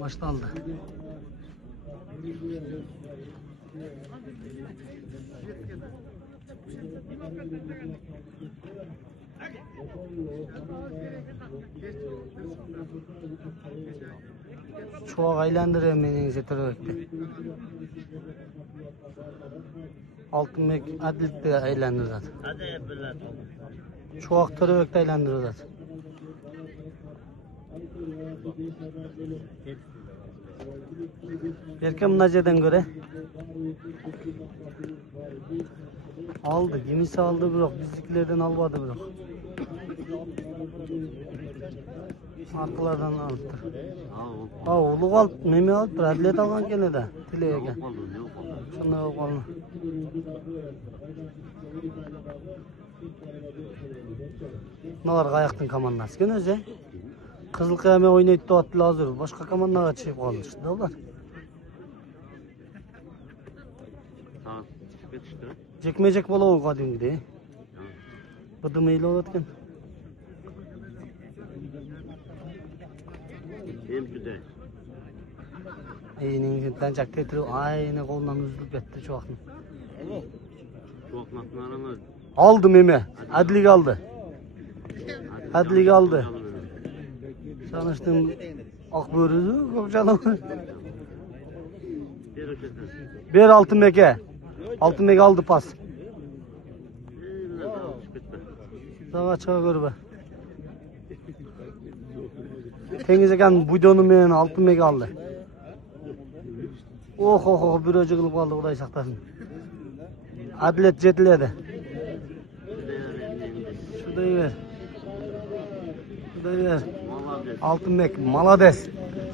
Başlandı. Çok aylandırıyor meninize tırvekte. Altın mek adlitte aylandırır zaten. Çok tırvekte aylandırır zaten. Erken Nace'den göre aldı. Kimisi aldı bırak. Bizliklerden almadı bırak. Arkalardan aldı. Oğluk aldı. Memi aldı. Adlet algan gene de. Tileye gel. Şunu yok olma. Ne var kayaktın kamannası? Gene öze. Kızıl kıyame oynayıp da atlı hazır. Başka kamanlara çıkıp kalmış. Ne var? Çekmeyecek bola o kadın gibi. Bıdım eyle olatken. İyinin dancak tetiri aynı kolundan üzülüp etti çoğakını. Aldı meme. Adlik aldı. Adlik aldı. Sanıştım akbörüzü yok canım. Bir altın meke. Altın meke aldı pas. Sağa çığa gör be. Tengizeken buydonu men altın meke aldı. Oh bir öcü kılıp kaldı Kuday saktasın. Adlet jetledi. Şurayı ver. Şurayı ver. Altın mek malades.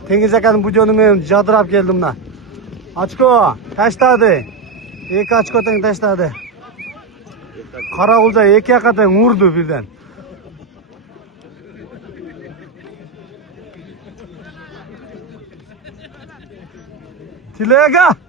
Tengizeken buydonu men jadırap geldim lan. Açko taşladı. İki açko ten taşladı. Karakulca iki yakaten vurdu birden. Tilega.